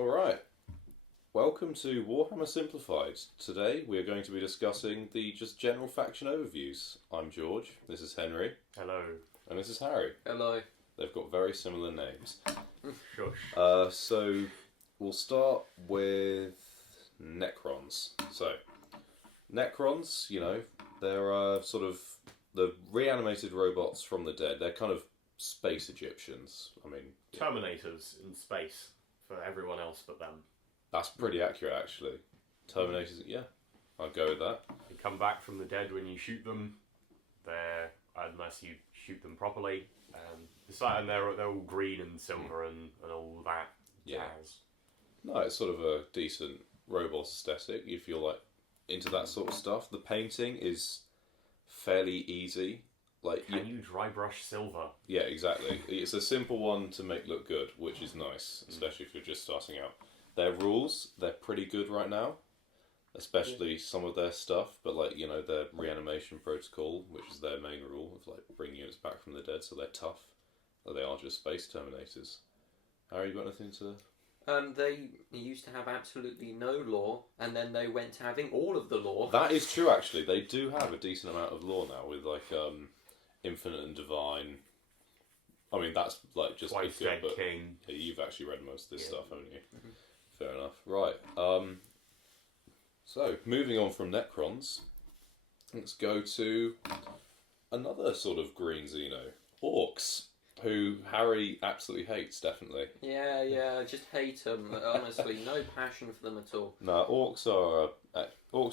Alright, welcome to Warhammer Simplified. Today we are going to be discussing the just general faction overviews. I'm George, this is Henry. Hello. And this is Harry. Hello. They've got very similar names. Shush. So we'll start with Necrons. So, Necrons, they're sort of the reanimated robots from the dead. They're kind of space Egyptians. Terminators in space for everyone else but them. That's pretty accurate, actually. Terminators, yeah, I'll go with that. They come back from the dead when you shoot them. Unless you shoot them properly. And they're all green and silver and all that jazz. No, it's sort of a decent robot aesthetic if you're like into that sort of stuff. The painting is fairly easy. Can you dry brush silver? Yeah, exactly. It's a simple one to make look good, which is nice, especially if you're just starting out. Their rules, they're pretty good right now, especially some of their stuff, but their reanimation protocol, which is their main rule of bringing units back from the dead, so they're tough. They are just space terminators. Harry, you got anything to... They used to have absolutely no lore, and then they went to having all of the lore. That is true, actually. They do have a decent amount of lore now, with Infinite and Divine. That's just Twice good, Dead but King. yeah, you've actually read most of this stuff, haven't you? Mm-hmm. Fair enough. Right. So, moving on from Necrons, let's go to another sort of green Xeno. Orcs, who Harry absolutely hates, definitely. Yeah, I just hate them. Honestly, no passion for them at all. No, orcs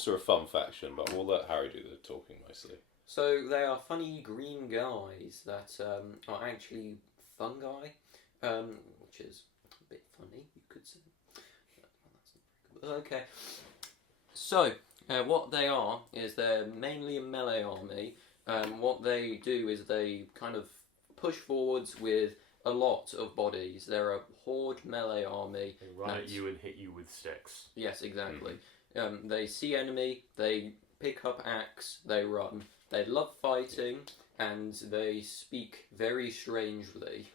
are a fun faction, but we'll let Harry do the talking mostly. So they are funny green guys that are actually fungi, which is a bit funny, you could say. Okay. So, what they are is they're mainly a melee army. What they do is they kind of push forwards with a lot of bodies. They're a horde melee army. They run at you and hit you with sticks. Yes, exactly. They see enemy, they pick up axe, they run. They love fighting, and they speak very strangely.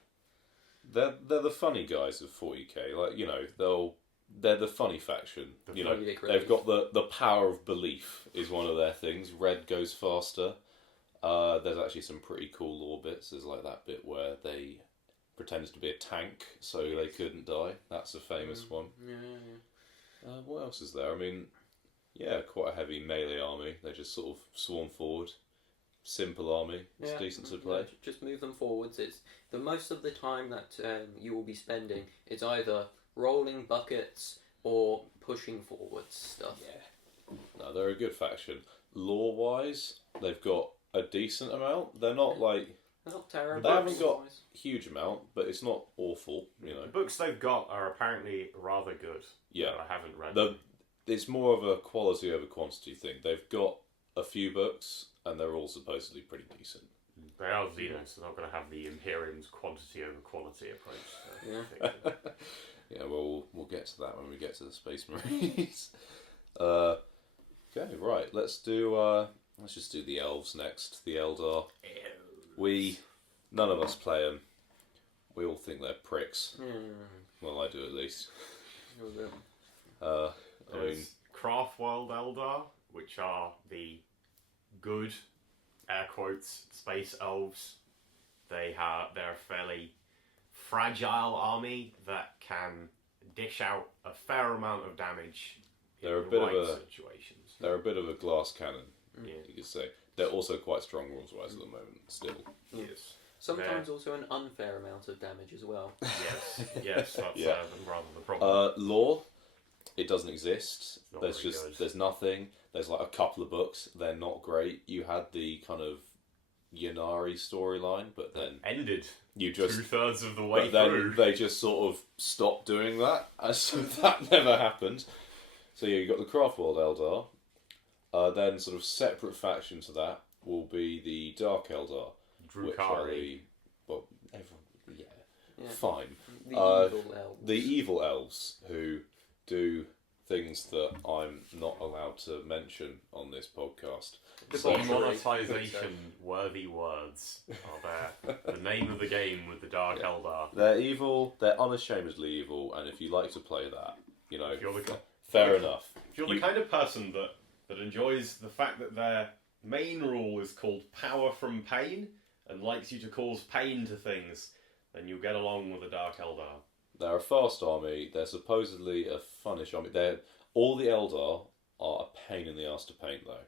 They're the funny guys of 40k. They're the funny faction. They've got the power of belief is one of their things. Red goes faster. There's actually some pretty cool lore bits. There's that bit where they pretended to be a tank so they couldn't die. That's a famous one. Yeah. What else is there? Quite a heavy melee army. They just sort of swarm forward. Simple army. It's decent to play. Just move them forwards. It's the most of the time that you will be spending. It's either rolling buckets or pushing forwards stuff. Yeah. No, they're a good faction. Lore-wise, they've got a decent amount. They're not They're not terrible. They haven't got huge amount, but it's not awful. The books they've got are apparently rather good. Yeah. I haven't read them. It's more of a quality over quantity thing. They've got a few books, and they're all supposedly pretty decent. They are Xenos, so they're not going to have the Imperium's quantity over quality approach. So Yeah, well, we'll get to that when we get to the Space Marines. Okay, right. Let's just do the elves next. The Eldar. None of us play them. We all think they're pricks. Well, I do at least. Craftworld Eldar, which are the good, air quotes, space elves. They're a fairly fragile army that can dish out a fair amount of damage in situations. They're a bit of a glass cannon, Yeah. you could say. They're also quite strong rules-wise at the moment, still. Yes. Sometimes also an unfair amount of damage as well. Yes, that's rather the problem. Lore, it doesn't exist. Not very good. There's nothing. There's a couple of books. They're not great. You had the kind of Yanari storyline, but then ended. You just 2/3 of the way but then through. They just sort of stopped doing that, so that never happened. So yeah, you got the Craftworld Eldar. Then sort of separate faction to that will be the Dark Eldar, which are fine. The evil elves. The evil elves who do things that I'm not allowed to mention on this podcast. So monetization-worthy words are there. The name of the game with the Dark Eldar. They're evil. They're unashamedly evil, and if you like to play that, you know, fair enough. If you're the kind of person that enjoys the fact that their main rule is called power from pain and likes you to cause pain to things, then you'll get along with the Dark Eldar. They're a fast army. They're supposedly a funnish army. All the Eldar are a pain in the ass to paint, though.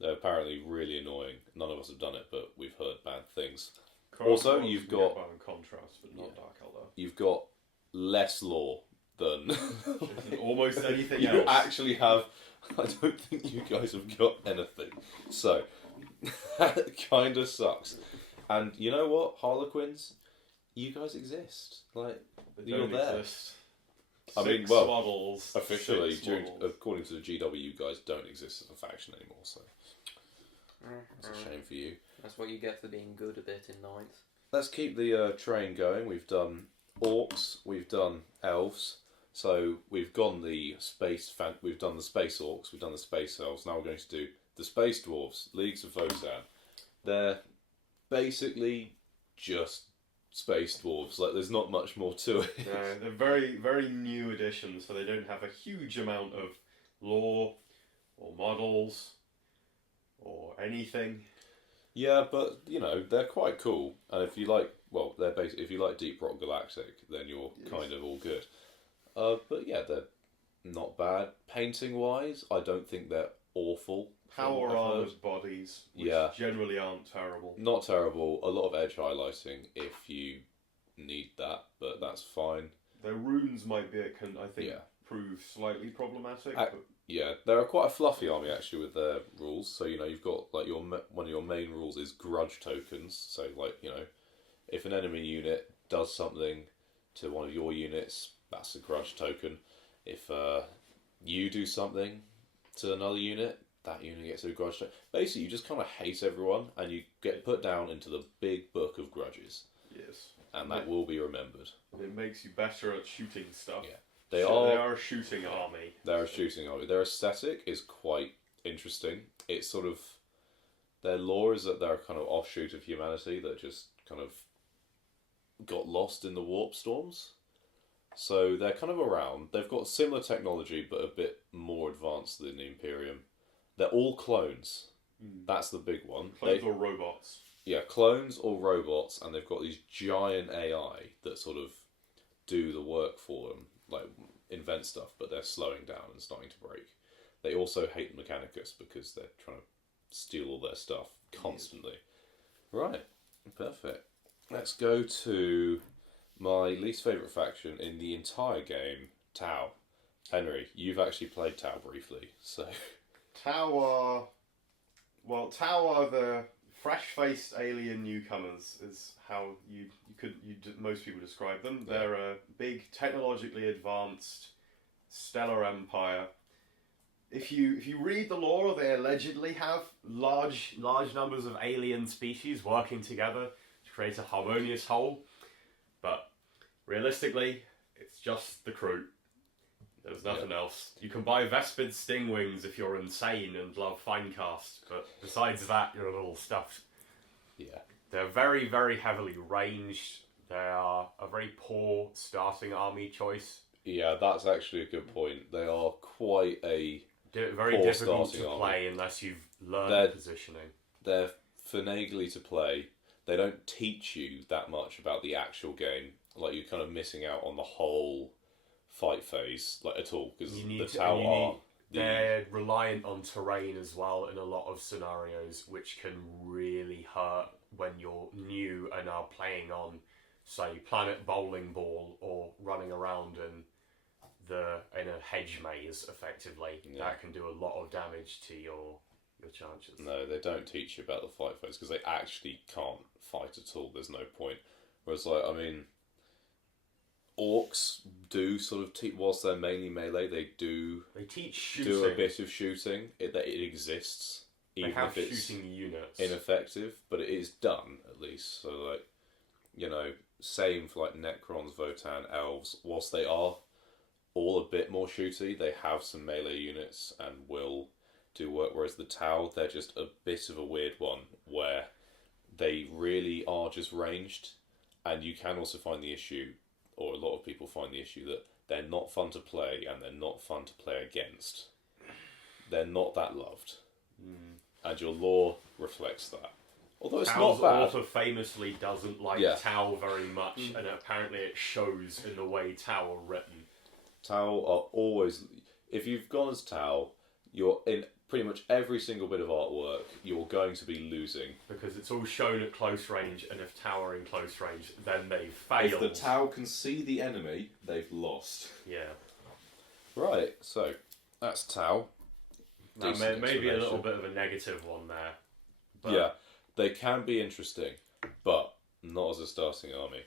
They're apparently really annoying. None of us have done it, but we've heard bad things. Also, you've got contrast, but not Dark Eldar. You've got less lore than almost anything you else. actually have. I don't think you guys have got anything. So that kind of sucks. And you know what, Harlequins, you guys exist. Like you're there. Exist. I mean, swaddles, officially, according to the GW, you guys don't exist as a faction anymore. So it's a shame for you. That's what you get for being good a bit in ninth. Let's keep the train going. We've done orcs, we've done elves. So we've gone the we've done the space orcs, we've done the space elves. Now we're going to do the space dwarves, Leagues of Votan. They're basically just space dwarves. Like there's not much more to it. They're very, very new additions, so they don't have a huge amount of lore or models or anything. Yeah, but you know they're quite cool, and if you like, they're basically if you like Deep Rock Galactic, then you're kind of all good. But yeah, they're not bad. Painting wise, I don't think they're awful. Power armored bodies, which generally aren't terrible. Not terrible. A lot of edge highlighting if you need that, but that's fine. Their runes might be, prove slightly problematic. Yeah, they're quite a fluffy army actually with their rules. So you know you've got like one of your main rules is grudge tokens. So like you know, if an enemy unit does something to one of your units, that's a grudge token. If you do something to another unit, that unit gets a grudge token. Basically, you just kind of hate everyone, and you get put down into the big book of grudges. Yes, and that will be remembered. It makes you better at shooting stuff. Yeah. They are a shooting army. They're a shooting army. Their aesthetic is quite interesting. It's sort of... Their lore is that they're a kind of offshoot of humanity that just kind of got lost in the warp storms. So they're kind of around. They've got similar technology, but a bit more advanced than the Imperium. They're all clones. That's the big one. Clones or robots. Yeah, clones or robots, and they've got these giant AI that sort of do the work for them. Like invent stuff, but they're slowing down and starting to break. They also hate the Mechanicus because they're trying to steal all their stuff constantly. Right, perfect. Let's go to my least favourite faction in the entire game, Tau. Henry, you've actually played Tau briefly, so... Tau are the fresh-faced alien newcomers, is how most people describe them. They're a big, technologically advanced, stellar empire. If you read the lore, they allegedly have large numbers of alien species working together to create a harmonious whole. But realistically, it's just the crew. There's nothing else. You can buy Vespid Stingwings if you're insane and love Finecast, but besides that, you're a little stuffed. Yeah. They're very, very heavily ranged. They are a very poor starting army choice. Yeah, that's actually a good point. They are quite a very poor difficult to starting play army. Unless you've learned positioning. They're finagly to play. They don't teach you that much about the actual game. Like, you're kind of missing out on the whole fight phase, like, at all, because the Tau are... They're reliant on terrain as well in a lot of scenarios, which can really hurt when you're new and are playing on, say, Planet Bowling Ball or running around in a hedge maze, effectively. Yeah. That can do a lot of damage to your chances. No, they don't teach you about the fight phase, because they actually can't fight at all. There's no point. Whereas, like, I mean... Orcs do sort of whilst they're mainly melee, they teach shooting. Do a bit of shooting. It exists, even if it's shooting units ineffective, but it is done at least. So like, you know, same for like Necrons, Votan, Elves. Whilst they are all a bit more shooty. They have some melee units and will do work, whereas the Tau, they're just a bit of a weird one where they really are just ranged, and you can also find the issue, or a lot of people find the issue, that they're not fun to play and they're not fun to play against. They're not that loved. And your lore reflects that. Although it's Tao's not bad. author famously doesn't like Tau very much, and apparently it shows in the way Tau are written. Tau are always... If you've gone as Tau, you're in pretty much every single bit of artwork, you're going to be losing. Because it's all shown at close range, and if Tau are in close range, then they've failed. If the Tau can see the enemy, they've lost. Yeah. Right, so that's Tau. Now, maybe a little bit of a negative one there. But yeah, they can be interesting, but not as a starting army.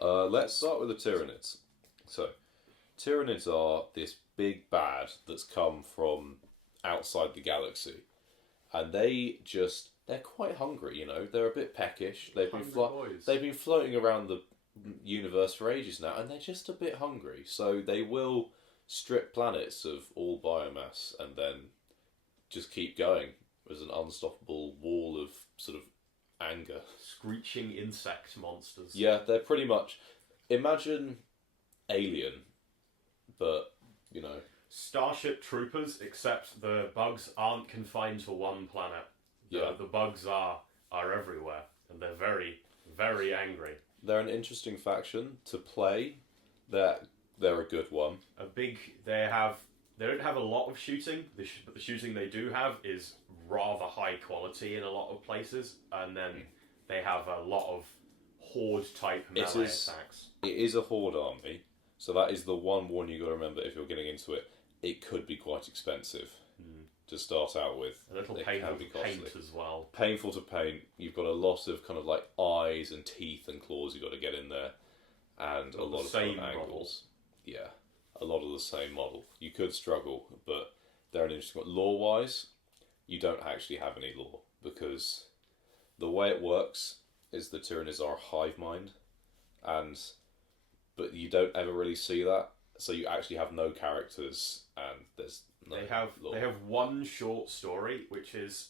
Let's start with the Tyranids. So, Tyranids are this big bad that's come from outside the galaxy. And they're quite hungry, you know. They're a bit peckish. They've been floating around the universe for ages now, and they're just a bit hungry. So they will strip planets of all biomass and then just keep going as an unstoppable wall of sort of anger. Screeching insect monsters. Yeah, they're pretty much... Imagine Alien, but, you know... Starship Troopers, except the bugs aren't confined to one planet. The bugs are everywhere, and they're very, very angry. They're an interesting faction to play. They're a good one. They don't have a lot of shooting, but the shooting they do have is rather high quality in a lot of places, and then they have a lot of horde-type melee attacks. It is a horde army, so that is the one warning you've got to remember if you're getting into it. It could be quite expensive to start out with. A little painful to paint as well. Painful to paint. You've got a lot of kind of like eyes and teeth and claws you've got to get in there, and a lot of kind of angles. Yeah. A lot of the same model. You could struggle, but they're an interesting one. Lore-wise, you don't actually have any lore, because the way it works is the Tyranids are a hive mind, but you don't ever really see that, so you actually have no characters, and there's no lore. They have one short story, which is,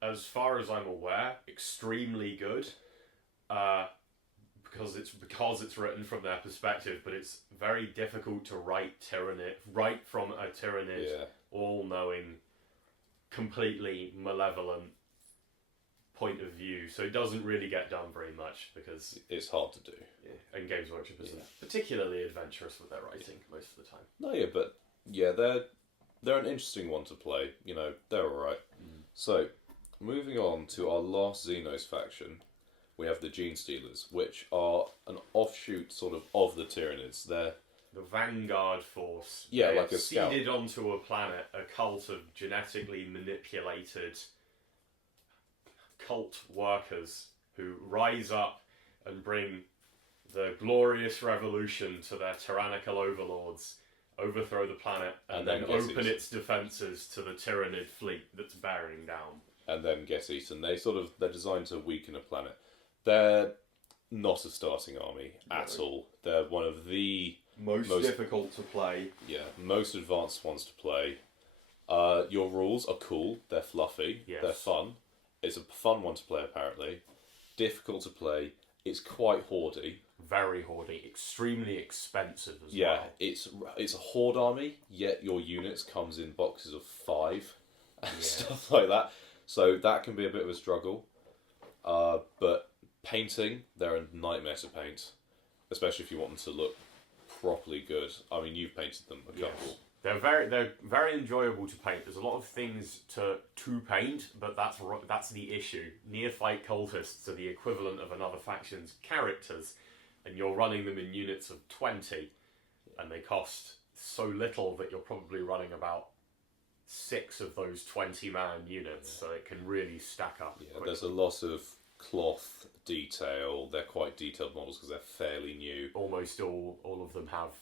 as far as I'm aware, extremely good. Because it's written from their perspective, but it's very difficult to write from a Tyranid, all-knowing, completely malevolent point of view. So it doesn't really get done very much because it's hard to do. Yeah, and Games Workshop isn't particularly adventurous with their writing most of the time. No, but they're an interesting one to play. You know, they're all right. So, moving on to our last Xenos faction. We have the Gene Stealers, which are an offshoot sort of the Tyranids. They're the vanguard force. Yeah, they like a scout. Seeded onto a planet, a cult of genetically manipulated cult workers who rise up and bring the glorious revolution to their tyrannical overlords, overthrow the planet, and then open its defences to the Tyranid fleet that's bearing down. And then get eaten. They're designed to weaken a planet. They're not a starting army at all. They're one of the most difficult to play. Yeah, most advanced ones to play. Your rules are cool. They're fluffy. Yes. They're fun. It's a fun one to play, apparently. Difficult to play. It's quite hoardy. Very hoardy. Extremely expensive as well. Yeah, it's a horde army, yet your units comes in boxes of 5 and stuff like that. So that can be a bit of a struggle. But painting, they're a nightmare to paint, especially if you want them to look properly good. I mean, you've painted them a couple. Yes. They're very enjoyable to paint. There's a lot of things to paint, but that's the issue. Neophyte cultists are the equivalent of another faction's characters, and you're running them in units of 20, and they cost so little that you're probably running about 6 of those 20-man units, so it can really stack up. Yeah, there's a lot of cloth detail. They're quite detailed models because they're fairly new. Almost all of them have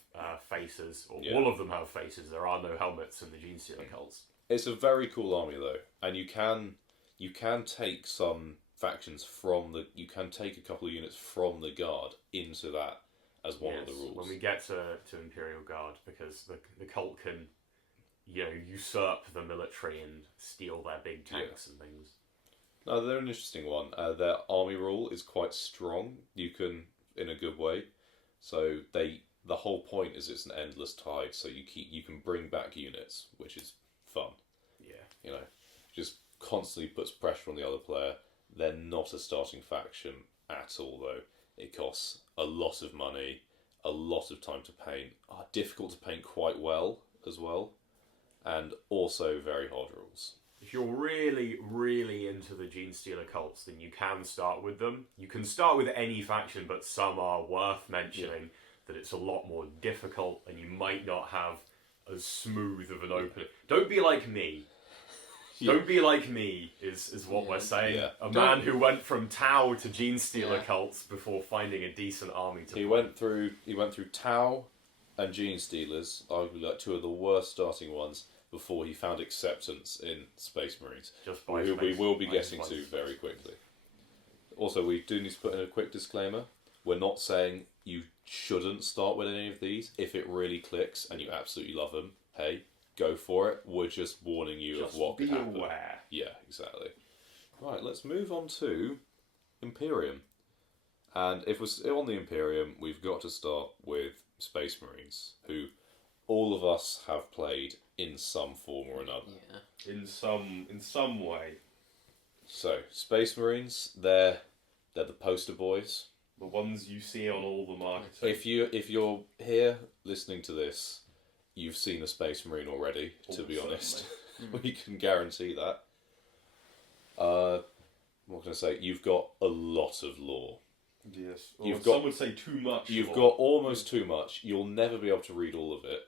faces, or all of them have faces. There are no helmets in the Gene Stealer cults. It's a very cool army though, and you can take some factions you can take a couple of units from the Guard into that as one of the rules. When we get to Imperial Guard, because the cult can, usurp the military and steal their big tanks and things. No, they're an interesting one. Their army rule is quite strong. You can, in a good way. So the whole point is it's an endless tide. So you can bring back units, which is fun. Yeah. Just constantly puts pressure on the other player. They're not a starting faction at all, though. It costs a lot of money, a lot of time to paint. Difficult to paint quite well as well, and also very hard rules. If you're really, really into the Gene Stealer cults, then you can start with them. You can start with any faction, but some are worth mentioning that it's a lot more difficult, and you might not have as smooth of an opening. Don't be like me. Don't be like me is what we're saying. Yeah. A man who went from Tau to Gene Stealer cults before finding a decent army to He went through Tau and Gene Stealers, arguably like two of the worst starting ones, before he found acceptance in Space Marines. Just by we will be getting to very quickly. Also, we do need to put in a quick disclaimer. We're not saying you shouldn't start with any of these. If it really clicks and you absolutely love them, hey, go for it. We're just warning you of what could happen. Be aware. Yeah, exactly. Right, let's move on to Imperium. And if we're on the Imperium, we've got to start with Space Marines, who all of us have played in some form or another. Yeah. In some way. So, Space Marines, they're the poster boys. The ones you see on all the markets. If you're here listening to this, you've seen a Space Marine already, to be honest. We can guarantee that. What can I say? You've got a lot of lore. Yes. Some would say too much. You've got almost too much. You'll never be able to read all of it.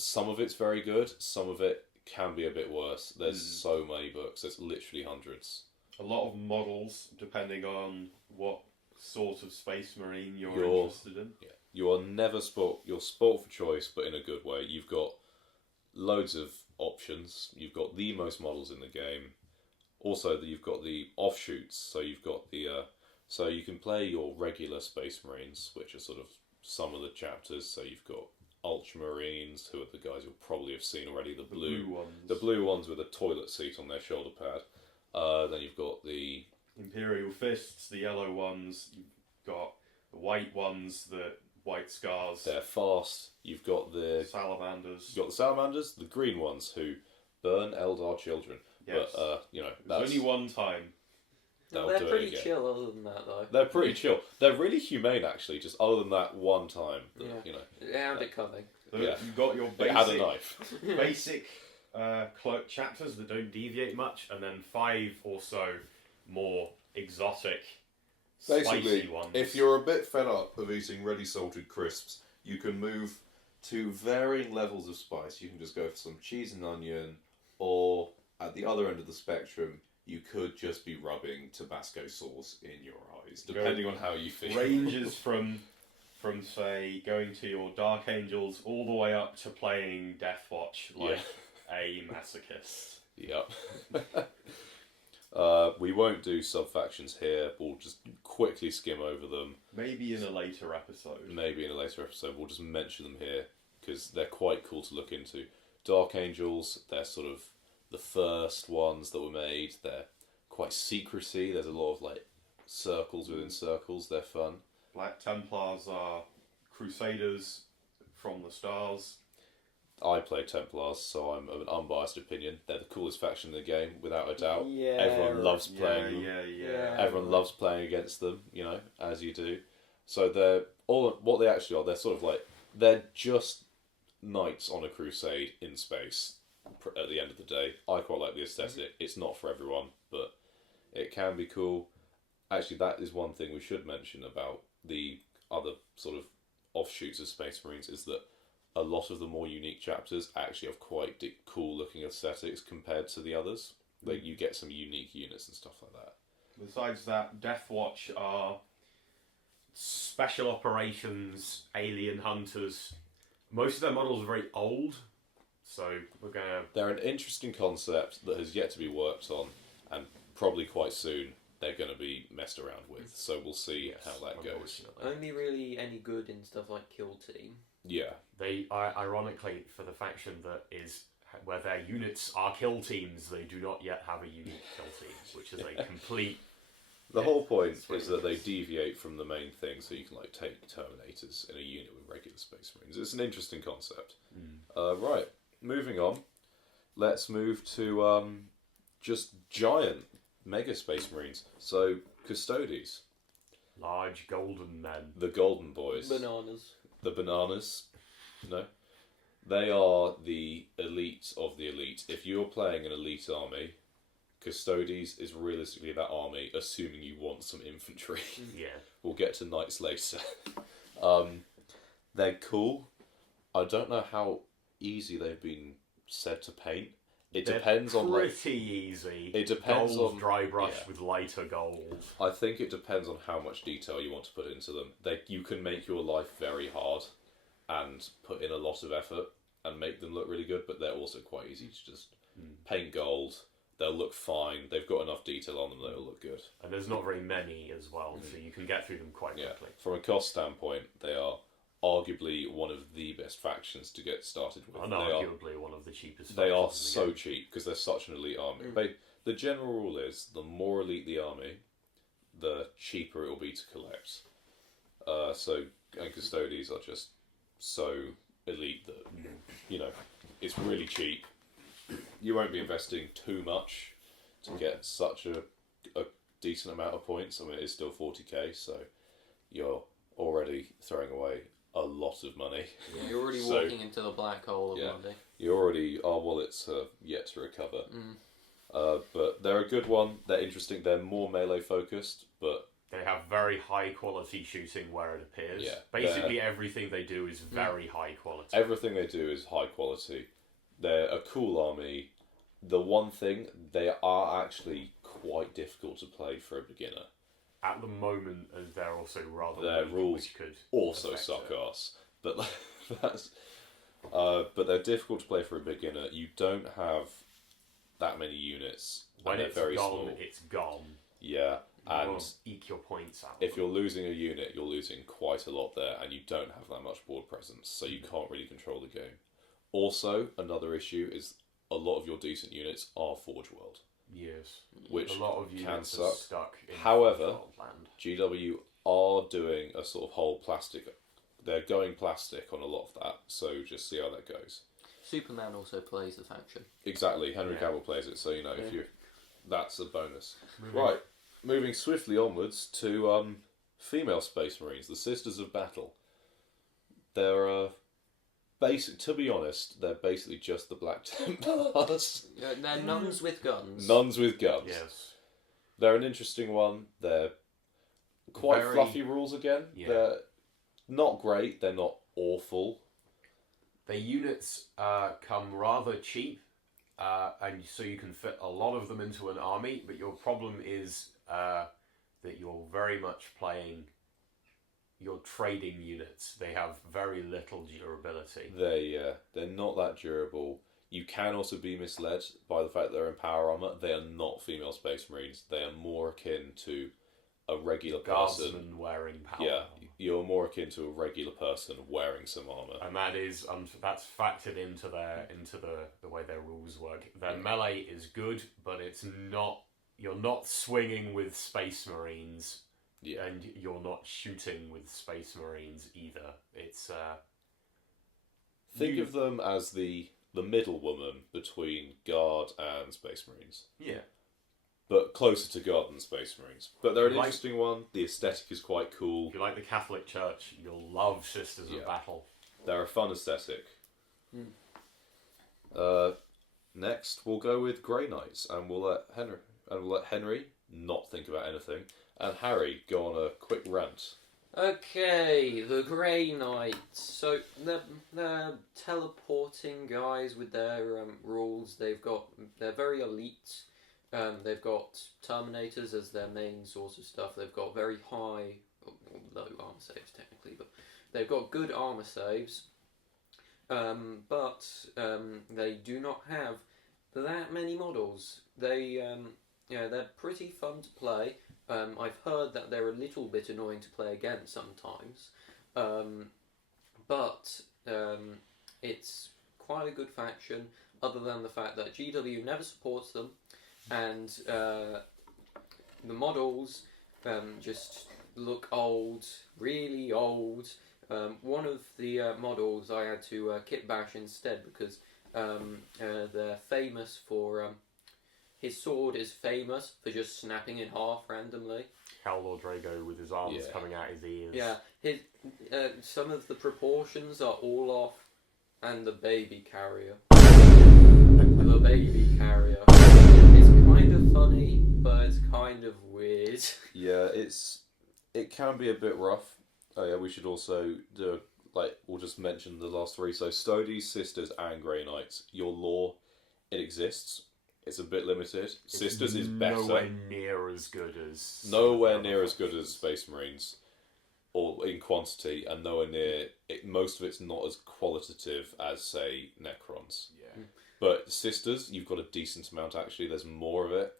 Some of it's very good. Some of it can be a bit worse. There's so many books. There's literally hundreds. A lot of models, depending on what sort of Space Marine you're interested in. Yeah. You are never spoilt. You're spoilt for choice, but in a good way. You've got loads of options. You've got the most models in the game. Also, you've got the offshoots. So you've got the so you can play your regular Space Marines, which are sort of some of the chapters. So you've got Ultramarines, who are the guys you'll probably have seen already. The blue ones with a toilet seat on their shoulder pad. Then you've got the Imperial Fists, the yellow ones. You've got the white ones, the white scars. They're fast. You've got the salamanders. You've got the salamanders, the green ones who burn Eldar children. Yes. But there's only one time. They're pretty chill other than that, though. They're pretty chill. They're really humane, actually. Just other than that one time, They had it coming. So you've got your they had a knife. basic cloak chapters that don't deviate much, and then 5 or so more exotic, Basically, spicy ones. if you're a bit fed up of eating ready salted crisps, you can move to varying levels of spice. You can just go for some cheese and onion, or at the other end of the spectrum, you could just be rubbing Tabasco sauce in your eyes, depending on how you feel. ranges from say going to your Dark Angels all the way up to playing Deathwatch like a masochist. Yep. We won't do sub-factions here. We'll just quickly skim over them. Maybe in a later episode. We'll just mention them here because they're quite cool to look into. Dark Angels, they're sort of the first ones that were made. They're quite secrecy. There's a lot of like circles within circles. They're fun. Black Templars are Crusaders from the stars. I play Templars, so I'm of an unbiased opinion. They're the coolest faction in the game, without a doubt. Yeah. Everyone loves playing them. Yeah. Everyone loves playing against them, as you do. So they're all what they actually are. They're sort of like they're just knights on a crusade in space. At the end of the day, I quite like the aesthetic. It's not for everyone, but it can be cool. Actually, that is one thing we should mention about the other sort of offshoots of Space Marines is that a lot of the more unique chapters actually have quite cool looking aesthetics compared to the others. Like you get some unique units and stuff like that. Besides that, Deathwatch are special operations, alien hunters. Most of their models are very old, so we're gonna. They're an interesting concept that has yet to be worked on, and probably quite soon. they're going to be messed around with. So we'll see how that goes. Unfortunately. Only really any good in stuff like Kill Team. Yeah. They ironically, for the faction that is where their units are kill teams, they do not yet have a unique kill team, which is a complete. The whole point It's is that they ridiculous. deviate from the main thing, so you can like take Terminators in a unit with regular Space Marines. It's an interesting concept. Right, moving on. Let's move to just giant Mega Space Marines. So Custodes, Large golden men. the Golden Boys, Bananas. the Bananas. No, they are the elite of the elite. If you're playing an elite army, Custodes is realistically that army, assuming you want some infantry. Yeah. We'll get to knights later. They're cool. I don't know how easy they've been said to paint. It They're depends on like. pretty easy. It depends gold on- dry brush yeah. with lighter gold. I think it depends on how much detail you want to put into them. You can make your life very hard, and put in a lot of effort and make them look really good. But they're also quite easy to just paint gold. They'll look fine. They've got enough detail on them that it'll look good. And there's not very many as well, so you can get through them quite Yeah. quickly. From a cost standpoint, they are arguably one of the best factions to get started with. And They are arguably one of the cheapest. They are factions in the so game. cheap because they're such an elite army. The general rule is the more elite the army, the cheaper it will be to collect. And Custodes are just so elite that it's really cheap. You won't be investing too much to get such a decent amount of points. I mean, it is still 40k, so you're already throwing away a lot of money. Yeah, you're already So- walking into the black hole of Yeah. Monday. Our wallets have yet to recover. But they're a good one. They're interesting. They're more melee focused, but They have very high quality shooting where it appears. Yeah, Basically, everything they do is very high quality. everything they do is high quality. They're a cool army. The one thing, they are actually quite difficult to play for a beginner. At the moment, and they're also rather Their weak, rules which could Also affect suck it. ass. But but they're difficult to play for a beginner. You don't have that many units. When and they're it's very gone, small. it's gone. Yeah. You And won't eke your points out. if you're losing a unit, you're losing quite a lot there, and you don't have that much board presence, so you can't really control the game. Also, another issue is a lot of your decent units are Forge World, Yes. which A lot of can units suck. are stuck in However, land. GW are doing a sort of whole plastic. They're going plastic on a lot of that, so just see how that goes. Superman also plays the faction. Exactly, Henry Yeah. Cavill plays it, so if Yeah. you, that's a bonus. Moving- Right, moving swiftly onwards to female Space Marines, the Sisters of Battle. They're to be honest, they're basically just the Black Templars. They're nuns with guns. Nuns with guns. Yes. They're an interesting one. They're quite Very- fluffy rules again. Yeah. They're not great. They're not awful. The units come rather cheap, and so you can fit a lot of them into an army, but your problem is that you're very much playing your trading units. They have very little durability. They're not that durable. You can also be misled by the fact that they're in power armor. They are not female Space Marines. They are more akin to a regular person. Guardsmen wearing power. Yeah, you're more akin to a regular person wearing some armor. And that is that's factored into the way their rules work. Their melee is good, but it's not. You're not swinging with Space Marines, Yeah. and you're not shooting with Space Marines either. It's Think you- of them as the middle woman between Guard and Space Marines. yeah. But closer to Guard than Space Marines. But they're an Like- interesting one. The aesthetic is quite cool. If you like the Catholic Church, you'll love Sisters Yeah. of Battle. They're a fun aesthetic. Hmm. Next, we'll go with Grey Knights, and we'll let Henry not think about anything, and Harry go on a quick rant. Okay, the Grey Knights. So they're teleporting guys with their rules. They're very elite. They've got Terminators as their main source of stuff. They've got very high, low armor saves technically, but they've got good armor saves. But they do not have that many models. They're pretty fun to play. I've heard that they're a little bit annoying to play against sometimes, but it's quite a good faction, other than the fact that GW never supports them, and the models just look old, really old. One of the models I had to kit bash instead because they're famous for... his sword is famous for just snapping in half randomly. Howlor Drago with his arms coming out his ears. Yeah, his some of the proportions are all off, and the baby carrier. The baby carrier. It's kind of funny, but it's kind of weird. Yeah, it can be a bit rough. Oh yeah, we should also do we'll just mention the last three. So Stodies, Sisters, and Grey Knights. Your lore, it exists. It's a bit limited. Sisters is better. Nowhere near as good as... Nowhere near as good as Space Marines, or in quantity, and nowhere near... most of it's not as qualitative as, say, Necrons. Yeah. But Sisters, you've got a decent amount, actually. There's more of it.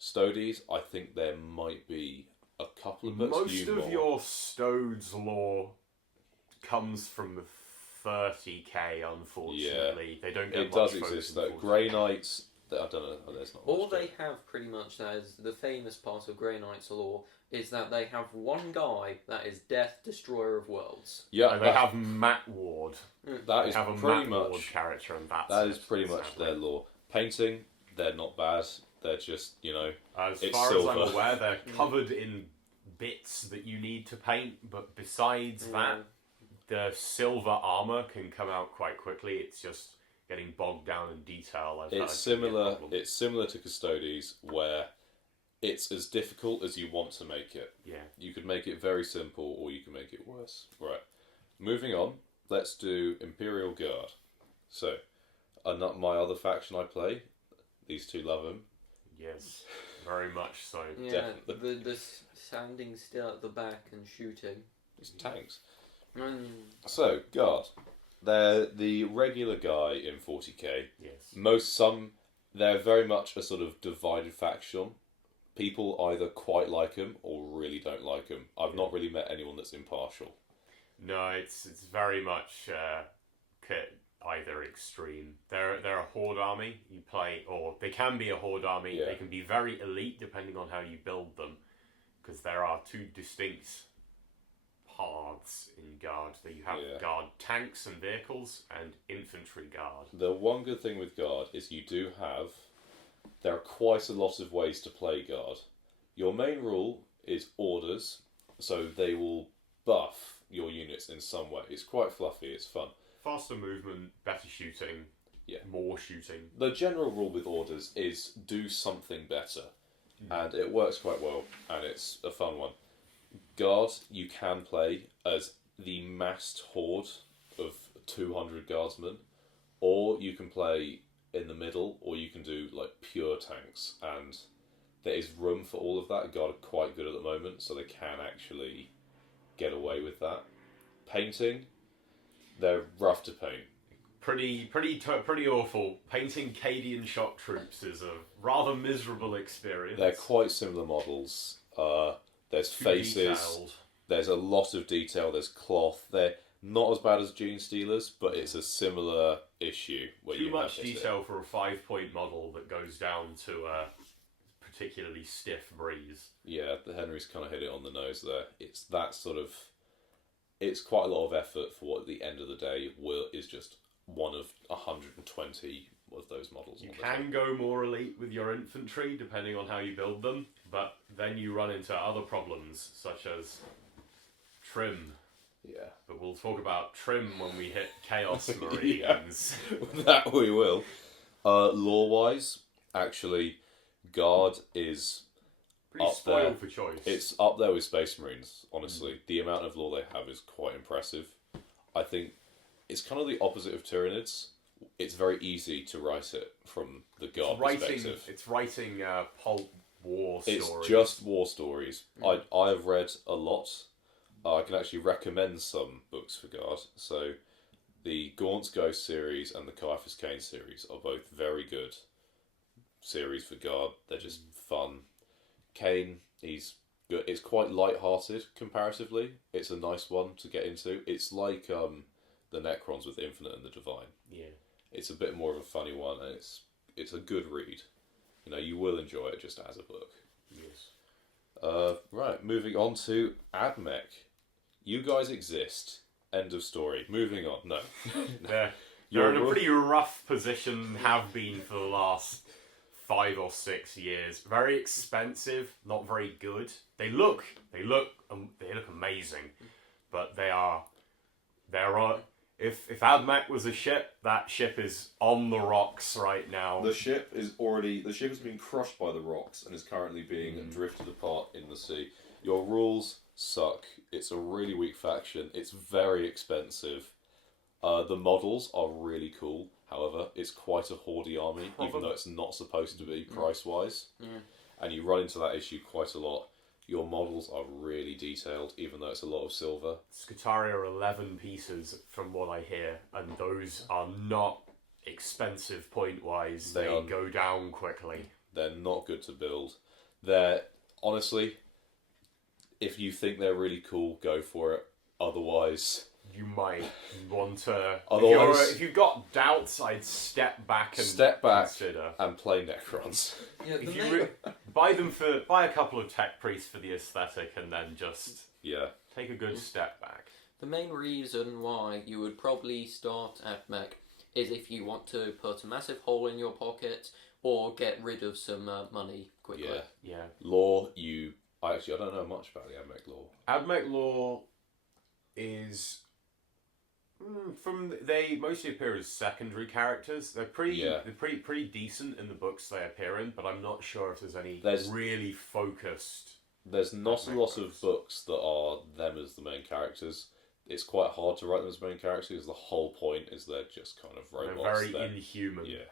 Stodies, I think there might be a couple of books. Most of your Stodes lore comes from the 30k, unfortunately. They don't get It much does focus, exist, though. unfortunately. Grey Knights... I don't know. There's not All much they to it. have pretty much that is the famous part of Grey Knight's lore is that they have one guy that is Death, Destroyer of Worlds. Yeah, And they have Matt Ward. that They is have a pretty Matt Ward much... character, and that's That it, is pretty much sadly. their lore. Painting, they're not bad. They're just, As it's far silver. as I'm aware, they're covered in bits that you need to paint, but besides that, the silver armour can come out quite quickly. It's just getting bogged down in detail. It's similar. It's similar to Custodes, where it's as difficult as you want to make it. Yeah. You could make it very simple, or you can make it worse. Right. Moving on. Let's do Imperial Guard. So, not my other faction I play. These two love him. Yes, very much so. Yeah, Definitely. the standing still at the back and shooting. It's tanks. Mm. So Guard. They're the regular guy in 40k. Yes. They're very much a sort of divided faction. People either quite like him or really don't like him. I've not really met anyone that's impartial. No, it's very much either extreme. They're a horde army. You play, or they can be a horde army. Yeah. They can be very elite depending on how you build them, because there are two distinct paths in Guard. That you have Guard tanks and vehicles, and infantry Guard. The one good thing with Guard is there are quite a lot of ways to play Guard. Your main rule is orders, so they will buff your units in some way. It's quite fluffy, it's fun. Faster movement, better shooting, more shooting. The general rule with orders is do something better, and it works quite well, and it's a fun one. Guard, you can play as the massed horde of 200 guardsmen, or you can play in the middle, or you can do pure tanks, and there is room for all of that. Guard are quite good at the moment, so they can actually get away with that. Painting, they're rough to paint. Pretty awful. Painting Cadian shock troops is a rather miserable experience. They're quite similar models. There's Too faces. detailed. There's a lot of detail. There's cloth. They're not as bad as Gene Stealers, but it's a similar issue where Too much detail for a 5-point model that goes down to a particularly stiff breeze. Yeah, the Henry's kind of hit it on the nose there. It's that sort of... It's quite a lot of effort for what at the end of the day is just one of 120 of those models. You can go more elite with your infantry depending on how you build them, but then you run into other problems such as trim. Yeah. But we'll talk about trim when we hit Chaos Marines. That we will. Lore-wise, actually, Guard is Pretty up spoiled there. for choice. It's up there with Space Marines, honestly. The amount of lore they have is quite impressive. I think it's kind of the opposite of Tyranids. It's very easy to write it from the Guard perspective. It's writing pulp war stories. It's just war stories. I have read a lot. I can actually recommend some books for Guard. So, the Gaunt's Ghost series and the Caiaphas Cain series are both very good series for Guard. They're just fun. Cain, he's good. It's quite light-hearted comparatively. It's a nice one to get into. It's like the Necrons with Infinite and the Divine. Yeah. It's a bit more of a funny one, and it's a good read. You know, you will enjoy it just as a book. Yes. Right, moving on to AdMech. You guys exist. End of story. Moving on. No. They're in a pretty rough position, have been for the last 5 or 6 years. Very expensive, not very good. They look amazing, but if AdMech was a ship, that ship is on the rocks right now. The ship has been crushed by the rocks and is currently being drifted apart in the sea. Your rules suck. It's a really weak faction. It's very expensive. The models are really cool. However, it's quite a hoardy army, even though it's not supposed to be price-wise. Yeah. And you run into that issue quite a lot. Your models are really detailed, even though it's a lot of silver. Scutari are 11 pieces from what I hear, and those are not expensive point-wise. They go down quickly. They're not good to build. They're, honestly, if you think they're really cool, go for it. Otherwise, you might want to. Otherwise, if you've got doubts, I'd step back consider. And play Necrons. Yeah, If you buy a couple of tech priests for the aesthetic, and then just take a good step back. The main reason why you would probably start AdMech is if you want to put a massive hole in your pocket or get rid of some money quickly. Yeah. Lore, I don't know much about the AdMech lore. AdMech lore is they mostly appear as secondary characters. They're pretty decent in the books they appear in, but I'm not sure if there's any really focused. There's not a lot of books that are them as the main characters. It's quite hard to write them as main characters. The whole point is they're just kind of robots. They're very inhuman. Yeah.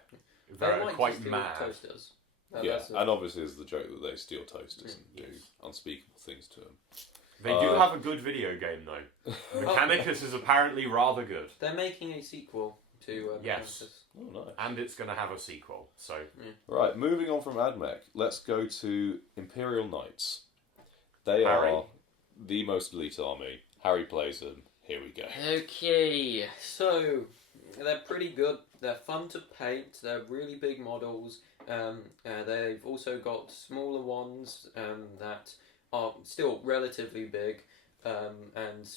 Very quite mad. Toasters. And obviously there's the joke that they steal toasters and do unspeakable things to them. They do have a good video game though. Mechanicus is apparently rather good. They're making a sequel to yes. Mechanicus. Oh, nice. And it's going to have a sequel. So Right, moving on from AdMech, let's go to Imperial Knights. They Harry. are the most elite army. Harry plays them. Here we go. Okay, so they're pretty good. They're fun to paint. They're really big models. They've also got smaller ones that are still relatively big, and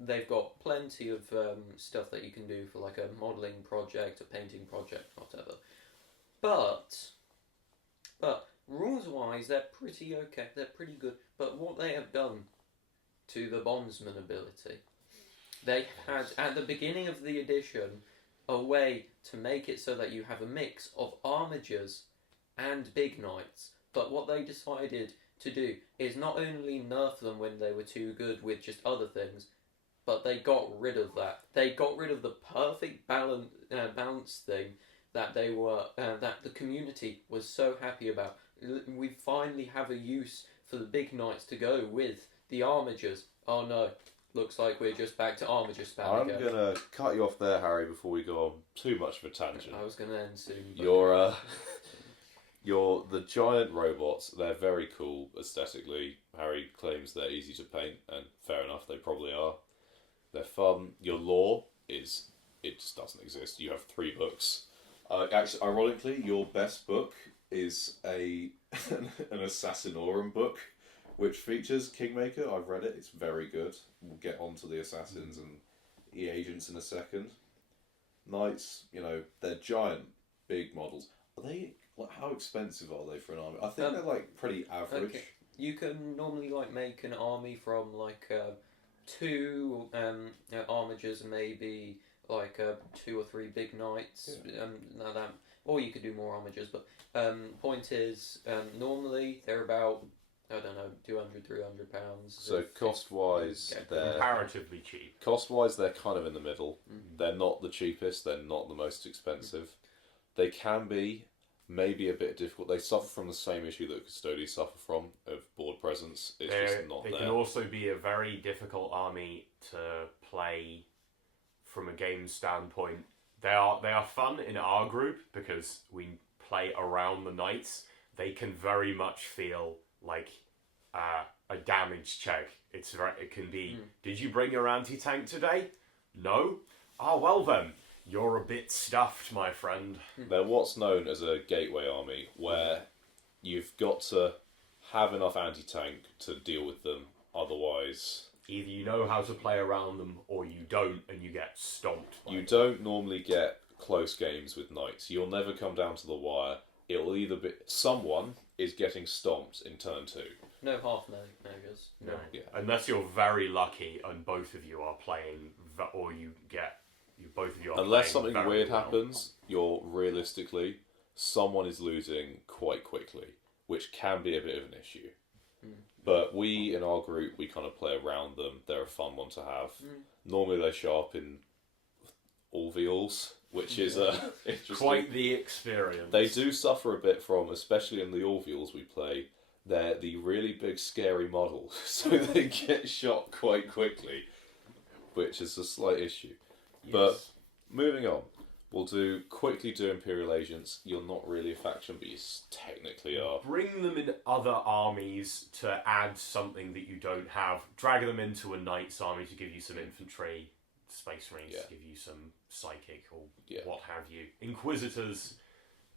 they've got plenty of stuff that you can do for like a modelling project, a painting project, whatever. But rules-wise, they're pretty okay. They're pretty good. But what they have done to the bondsman ability, they had at the beginning of the edition a way to make it so that you have a mix of armigers and big knights. But what they decided to do is not only nerf them when they were too good with just other things, but they got rid of that. They got rid of the perfect balance thing that they were that the community was so happy about. We finally have a use for the big knights to go with the armigers. Oh no, looks like we're just back to armiger spam again. I'm gonna cut you off there, Harry, before we go on too much of a tangent. I was gonna end soon. But... You're the giant robots. They're very cool aesthetically. Harry claims they're easy to paint, and fair enough, they probably are. They're fun. Your lore it just doesn't exist. You have 3 books. Actually, ironically, your best book is an Assassinorum book, which features Kingmaker. I've read it. It's very good. We'll get onto the assassins and agents in a second. Knights, they're giant, big models. Are they? How expensive are they for an army? I think they're like pretty average. Okay. You can normally make an army from 2 armigers, maybe 2 or 3 big knights. Yeah. Or you could do more armigers. But point is, normally they're about $200-300. So cost-wise, they're comparatively cheap. Cost-wise, they're kind of in the middle. Mm-hmm. They're not the cheapest. They're not the most expensive. Mm-hmm. They can be maybe a bit difficult. They suffer from the same issue that custodians suffer from of board presence. It's just not there. They can also be a very difficult army to play from a game standpoint. They are fun in our group because we play around the knights. They can very much feel like a damage check. It can be, did you bring your anti-tank today? No? Oh, well then, you're a bit stuffed, my friend. They're what's known as a gateway army, where you've got to have enough anti-tank to deal with them, otherwise... Either you know how to play around them, or you don't, and you get stomped. You don't normally get close games with knights. You'll never come down to the wire. It'll either be... Someone is getting stomped in turn 2. No half measures. No. Yeah. Unless you're very lucky and both of you are playing, or both of you are Unless playing something very weird well. happens, someone is losing quite quickly, which can be a bit of an issue. But we, in our group, we kind of play around them. They're a fun one to have. Normally they show up in alveols, which is interesting. Quite the experience. They do suffer a bit from, especially in the alveols we play, they're the really big scary model, so they get shot quite quickly, which is a slight issue. Yes. But moving on, we'll quickly do Imperial Agents. You're not really a faction, but you technically are. Bring them in other armies to add something that you don't have. Drag them into a knight's army to give you some infantry. Space Marines to give you some psychic or what have you. Inquisitors,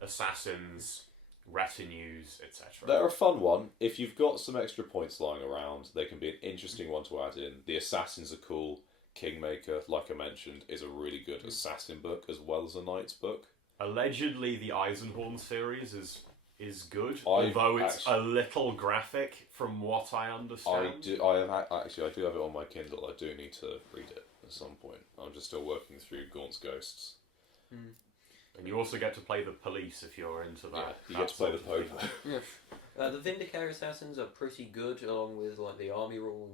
assassins, retinues, etc. They're a fun one. If you've got some extra points lying around, they can be an interesting one to add in. The assassins are cool. Kingmaker, like I mentioned, is a really good assassin book as well as a knight's book. Allegedly, the Eisenhorn series is good, although it's a little graphic from what I understand. I do have it on my Kindle. I do need to read it at some point. I'm just still working through Gaunt's Ghosts. And you also get to play the police if you're into that. You get to play the Pope. The Vindicare Assassins are pretty good, along with like the Army Rule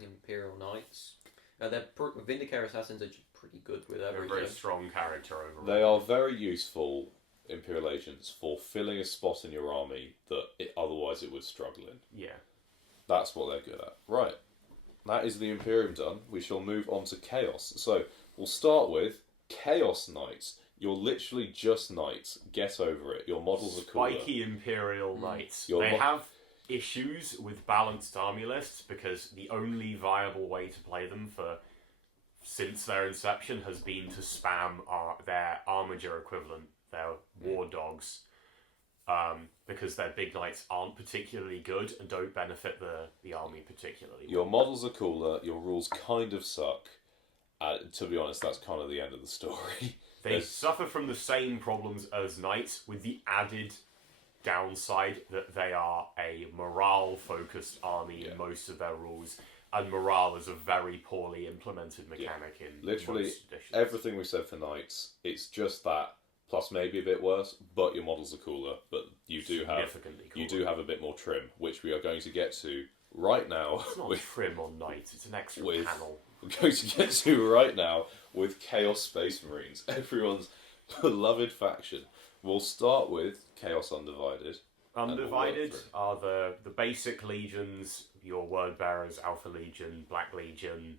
Imperial Knights. Vindicare Assassins are just pretty good with They're a everything. very strong character overall. They are very useful Imperial Agents for filling a spot in your army that otherwise it would struggle in. Yeah. That's what they're good at. Right. That is the Imperium done. We shall move on to Chaos. So, we'll start with Chaos Knights. You're literally just knights. Get over it. Your models are cooler. Spiky Imperial Knights. Your They have issues with balanced army lists because the only viable way to play them since their inception has been to spam their Armiger equivalent, their War Dogs, because their big knights aren't particularly good and don't benefit the army particularly. Your models are cooler. Your rules kind of suck. To be honest, that's kind of the end of the story. They suffer from the same problems as knights, with the added downside that they are a morale-focused army in most of their rules, and morale is a very poorly implemented mechanic in literally most editions. everything we said for knights. It's just that, plus maybe a bit worse. But your models are cooler. But you do have a bit more trim, which we are going to get to right now. It's not trim on knights; it's an extra panel. We're going to get to right now with Chaos Space Marines, everyone's beloved faction. We'll start with Chaos Undivided. Undivided are the basic legions, your Word Bearers, Alpha Legion, Black Legion,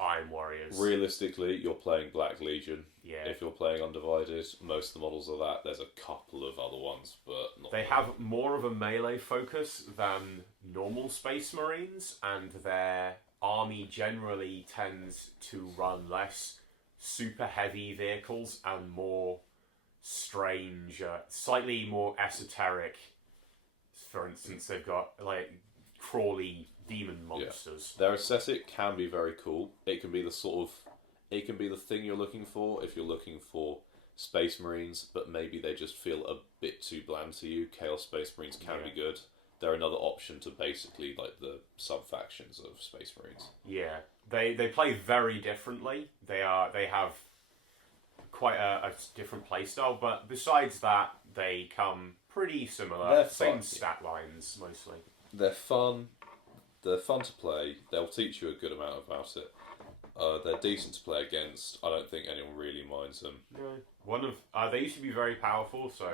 Iron Warriors. Realistically, you're playing Black Legion. Yeah. If you're playing Undivided, most of the models are that. There's a couple of other ones, but not They many. have more of a melee focus than normal Space Marines, and their army generally tends to run less super heavy vehicles and more strange, slightly more esoteric. For instance, they've got like crawly demon monsters. Their aesthetic can be very cool. It can be the thing you're looking for if you're looking for Space Marines, but maybe they just feel a bit too bland to you. Chaos Space Marines can be good. They're another option to basically like the sub-factions of Space Marines. Yeah, they play very differently. They have quite a different playstyle, but besides that, they come pretty similar. They're Same fun, stat lines mostly. They're fun. They're fun to play. They'll teach you a good amount about it. They're decent to play against. I don't think anyone really minds them. No. They used to be very powerful, so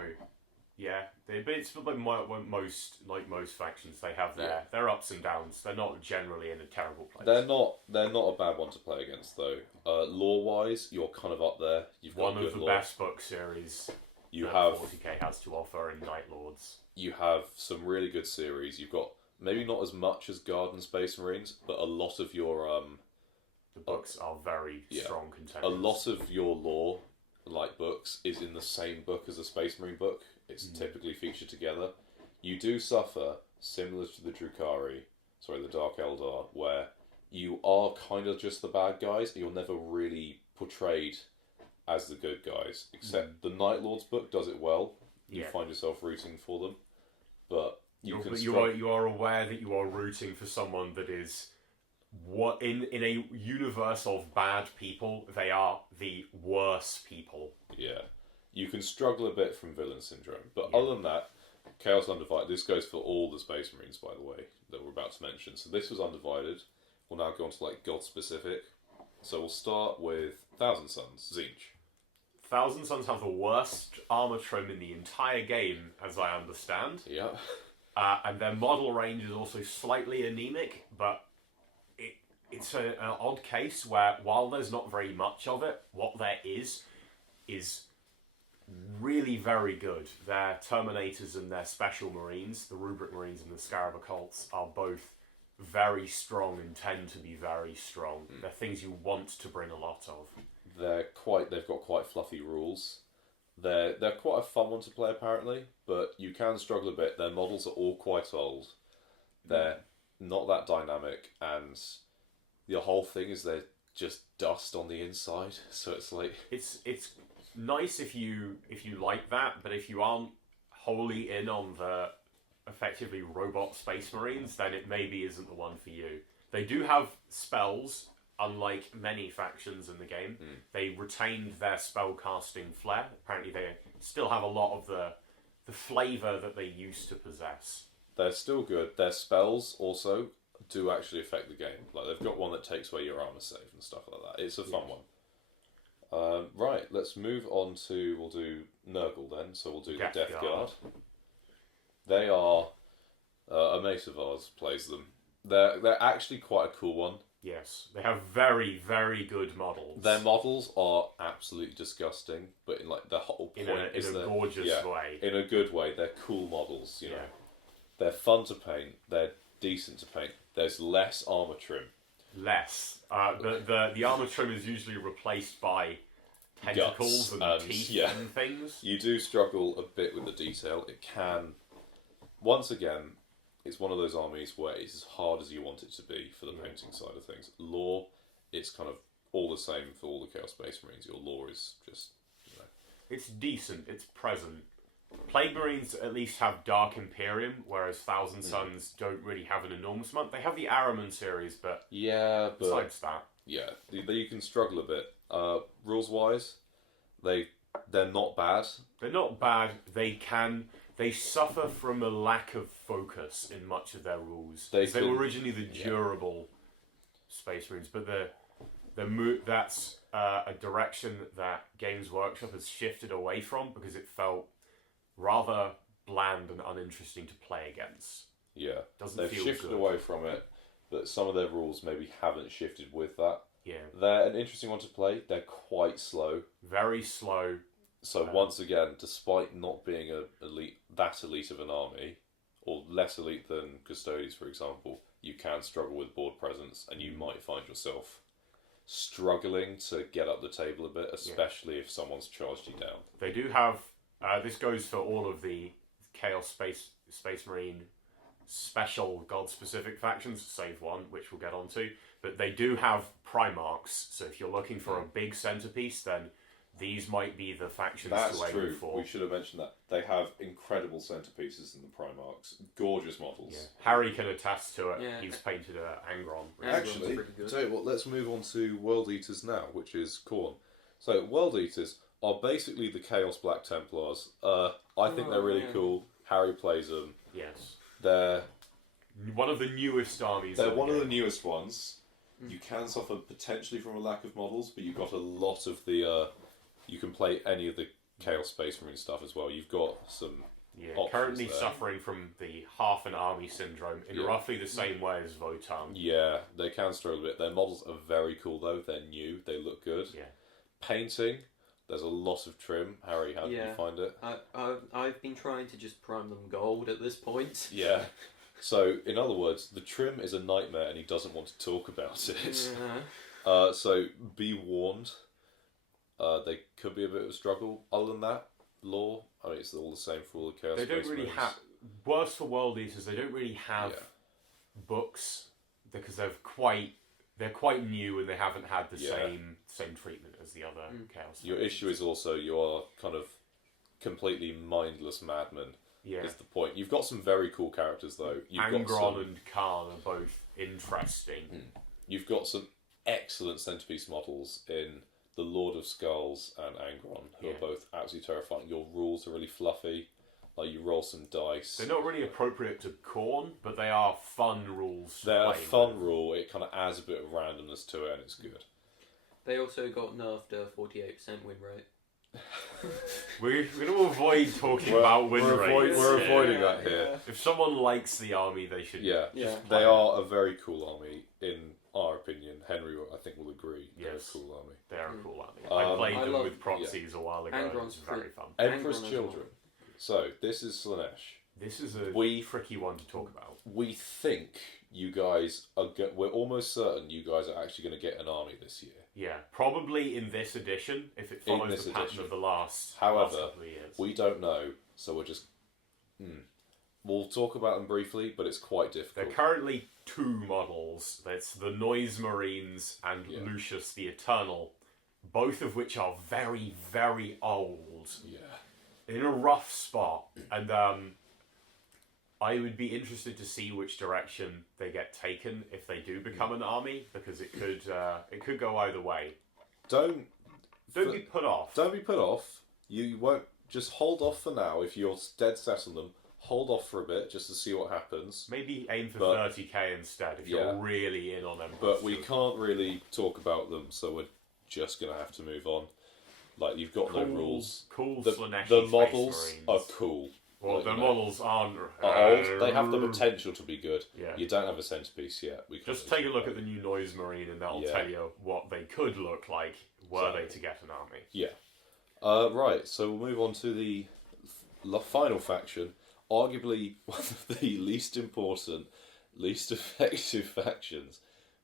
yeah. But it's like most factions. They have their ups and downs. They're not generally in a terrible place. They're not a bad one to play against though. Lore-wise, you're kind of up there. You've got one of the lore. best book series You that have 40k has to offer in Night Lords. You have some really good series. You've got maybe not as much as Guard and Space Marines, but a lot of your The books are very strong contenders. a lot of your lore, like books, is in the same book as a Space Marine book. It's typically featured together. You do suffer, similar to the the Dark Eldar, where you are kind of just the bad guys. You're never really portrayed as the good guys, except the Night Lord's book does it well. You find yourself rooting for them, but you are aware that you are rooting for someone that is in a universe of bad people. They are the worst people. Yeah, you can struggle a bit from villain syndrome, but other than that, Chaos Undivided. This goes for all the Space Marines, by the way, that we're about to mention. So this was Undivided. We'll now go on to like God specific. So we'll start with Thousand Suns, Zinch. Thousand Suns have the worst armor trim in the entire game, as I understand. Yeah. And their model range is also slightly anemic, but it's an odd case where, while there's not very much of it, what there is really very good. Their Terminators and their Special Marines, the Rubric Marines and the Scarab Occults, are both very strong and tend to be very strong. They're things you want to bring a lot of. They've got quite fluffy rules. They're quite a fun one to play apparently, but you can struggle a bit. Their models are all quite old. They're not that dynamic, and the whole thing is they're just dust on the inside. So it's like it's nice if you like that, but if you aren't wholly in on the effectively robot Space Marines, then it maybe isn't the one for you. They do have spells. Unlike many factions in the game, they retained their spellcasting flair. Apparently, they still have a lot of the flavour that they used to possess. They're still good. Their spells also do actually affect the game. Like they've got one that takes away your armor save and stuff like that. It's a fun one. Right, let's move on to. We'll do Nurgle then. So we'll do the Death Guard. They are a mate of ours plays them. They're actually quite a cool one. Yes, they have very, very good models. Their models are absolutely disgusting, but in like the whole point in a gorgeous way. In a good way. They're cool models, you know. They're fun to paint. They're decent to paint. There's less armor trim. Less. The armor trim is usually replaced by tentacles and teeth and things. You do struggle a bit with the detail. It can. Once again, it's one of those armies where it's as hard as you want it to be for the painting side of things. Lore, it's kind of all the same for all the Chaos Space Marines. Your lore is just, you know. It's decent, it's present. Plague Marines at least have Dark Imperium, whereas Thousand Suns don't really have an enormous amount. They have the Araman series, but besides that. Yeah, you can struggle a bit. Rules-wise, they're not bad. They're not bad. They suffer from a lack of focus in much of their rules. They were originally the durable Space Marines, but that's a direction that Games Workshop has shifted away from because it felt rather bland and uninteresting to play against. Yeah, they've shifted good. away from it, but some of their rules maybe haven't shifted with that. Yeah, they're an interesting one to play. They're quite slow, very slow. So once again, despite not being that elite of an army, or less elite than Custodians, for example, you can struggle with board presence, and you might find yourself struggling to get up the table a bit, especially if someone's charged you down. They do have. This goes for all of the Chaos Space Marine special God-specific factions, save one, which we'll get onto. But they do have Primarchs, so if you're looking for a big centerpiece, then these might be the factions to aim for. We should have mentioned that. They have incredible centerpieces in the Primarchs. Gorgeous models. Yeah. Harry can attest to it. Yeah. He's painted Angron. Actually, tell you what, let's move on to World Eaters now, which is Khorne. So, World Eaters are basically the Chaos Black Templars. I think they're really cool. Harry plays them. Yes. They're one of the newest armies. They're one of the newest ones. You can suffer potentially from a lack of models, but you've got a lot of the... you can play any of the Chaos Space Marine stuff as well. You've got some currently suffering from the half an army syndrome in roughly the same way as Votann. Yeah, they can struggle a bit. Their models are very cool though. They're new. They look good. Yeah. Painting, there's a lot of trim. Harry, how did you find it? I've been trying to just prime them gold at this point. Yeah. So, in other words, the trim is a nightmare and he doesn't want to talk about it. Yeah. So, be warned. They could be a bit of a struggle. Other than that, lore, I mean, it's all the same for all the Chaos They don't Space really Marines. have... Worse for World Eaters, they don't really have Yeah. books because they're quite new and they haven't had the Yeah. same treatment as the other Chaos. Your issue is also you are kind of completely mindless madmen. Yeah. Is the point. You've got some very cool characters though. You've got Angron some, and Khan are both interesting. You've got some excellent centerpiece models in the Lord of Skulls and Angron, who Yeah. are both absolutely terrifying. Your rules are really fluffy. Like you roll some dice. They're not really appropriate to Khorne, but they are fun rules. to They're a play fun with. rule. It kind of adds a bit of randomness to it, and it's good. They also got nerfed a 48% win rate. We're going to avoid talking about win rates. We're Yeah. avoiding that here. If someone likes the army, they should. Yeah, Yeah. they are a very cool army, in our opinion. Henry, I think, will agree. They're Yes. a cool army. They're a cool army. I played I them love- with proxies a while ago. Angron's It's very fun. Emperor's Angron as Children. So, this is Slanesh. This is a We- tricky one to talk about. We think you guys are... We're almost certain you guys are actually going to get an army this year. Yeah, probably in this edition, if it In follows this the pattern edition. of the last However, couple of years. We don't know, so we're just... We'll talk about them briefly, but it's quite There difficult. are currently two models. That's the Noise Marines and Yeah. Lucius the Eternal, both of which are very, very old, Yeah. in a rough spot. And I would be interested to see which direction they get taken if they do become an army, because it could go either way. Don't Don't be put off. be put off. You won't... Just hold off for now. If you're dead set on them, hold off for a bit just to see what happens. Maybe aim for But- 30k instead if Yeah. you're really in on them. But we can't really talk about them, so we're just going to have to move on. Like, you've got no rules. Cool The Slaneshi the Space models Marines. are cool. Well, Like, the you know, models aren't are old. They have the potential to be good. Yeah. You don't have a centerpiece yet. We Just take a look at the new Noise Marine, and that'll Yeah. tell you what they could look like were they Exactly. to get an army. Yeah. Right, so we'll move on to the final faction. Arguably one of the least important, least effective factions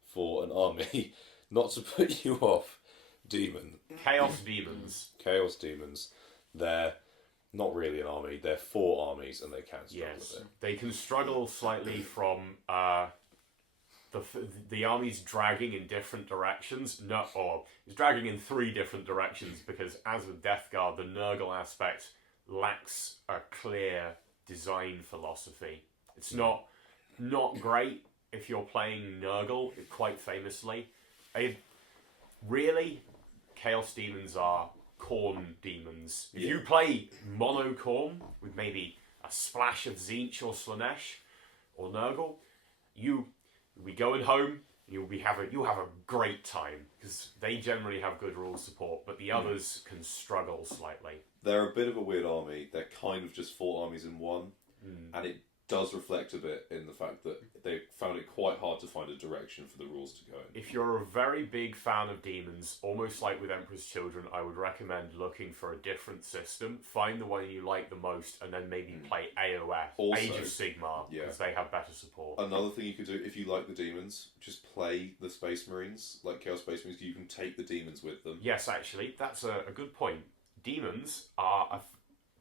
for an army. Not to put you off, Demon. Chaos Demons. Chaos Demons. They're not really an army. They're 4 armies, and they can struggle Yes, with it. they can struggle slightly from the army's dragging in different directions. Or it's dragging in 3 different directions because, as with Death Guard, the Nurgle aspect lacks a clear design philosophy. It's not great if you're playing Nurgle, quite famously. Really, Chaos Demons are Khorne demons. If you play mono Khorne with maybe a splash of Tzeentch or Slanesh or Nurgle, you'll be going home and you'll have a great time because they generally have good rule support, but the others can struggle slightly. They're a bit of a weird army. They're kind of just 4 armies in one, and it does reflect a bit in the fact that they found it quite hard to find a direction for the rules to go in. If you're a very big fan of demons, almost like with Emperor's Children, I would recommend looking for a different system. Find the one you like the most, and then maybe play AOS, Also, Age of Sigmar, because they have better support. Another thing you could do, if you like the demons, just play the Space Marines, like Chaos Space Marines. You can take the demons with them. Yes, actually, that's a good point. Demons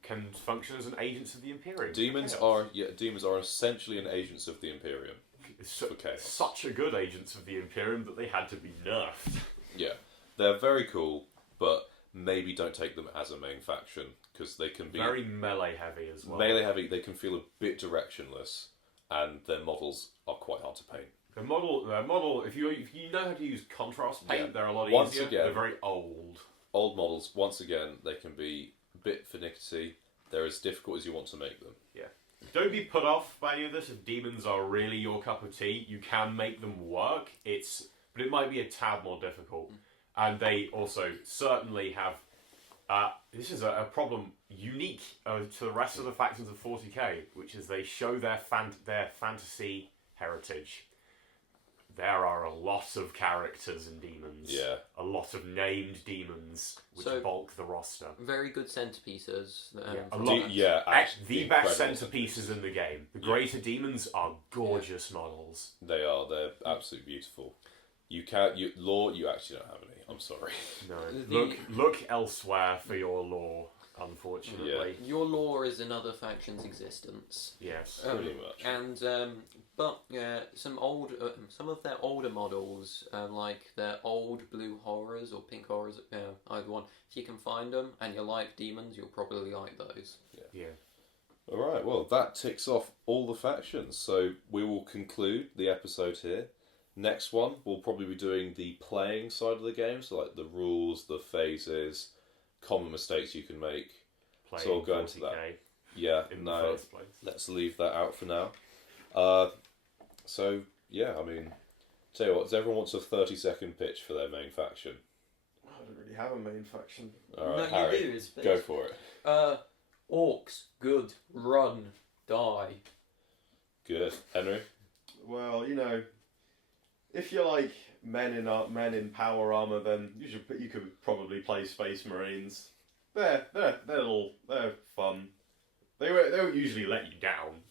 can function as an agents of the Imperium. Demons are essentially an agents of the Imperium. So, for chaos. such a good agents of the Imperium that they had to be nerfed. Yeah, they're very cool, but maybe don't take them as a main faction because they can be Very melee heavy as well. melee heavy. They can feel a bit directionless, and their models are quite hard to paint. The model. If you know how to use contrast paint, Yeah. they're a lot Once easier. again- They're very old. Old models, once again, they can be a bit finicky. They're as difficult as you want to make them. Yeah. Don't be put off by any of this. If demons are really your cup of tea, you can make them work. But it might be a tad more difficult. And they also certainly have. This is a problem unique to the rest of the factions of 40k, which is they show their fantasy heritage. there are a lot of characters and demons. Yeah. A lot of named demons, which So- bulk the roster. Very good centerpieces. a lot. Yeah, The incredible best centerpieces in the game. The greater demons are gorgeous models. They are. They're absolutely beautiful. You can't. Lore. You actually don't have any. I'm sorry. No. Look elsewhere for your lore. Unfortunately. Your lore is another faction's existence. Yes. Pretty much. And but some of their older models, like their old blue horrors or pink horrors, either one. If you can find them and you like demons, you'll probably like those. Yeah. All right. Well, that ticks off all the factions. So we will conclude the episode here. Next one, we'll probably be doing the playing side of the game, so like the rules, the phases, common mistakes you can make. Playing So we'll go into 40K that. Yeah, in the no, first place. let's leave that out for now. So yeah, I mean, tell you what, does everyone wants a 30-second pitch for their main faction? I don't really have a main faction. All right, No, Harry, you do. It's go for it. Orcs, good, run, die. Good, Henry. Well, if you like men in power armor, then you could probably play Space Marines. They're fun. They won't usually let you down.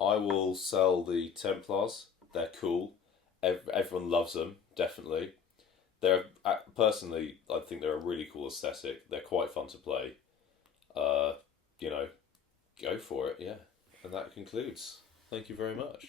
I will sell the Templars. They're cool. Everyone loves them, definitely. They're personally, I think they're a really cool aesthetic. They're quite fun to play. Go for it, yeah. And that concludes. Thank you very much.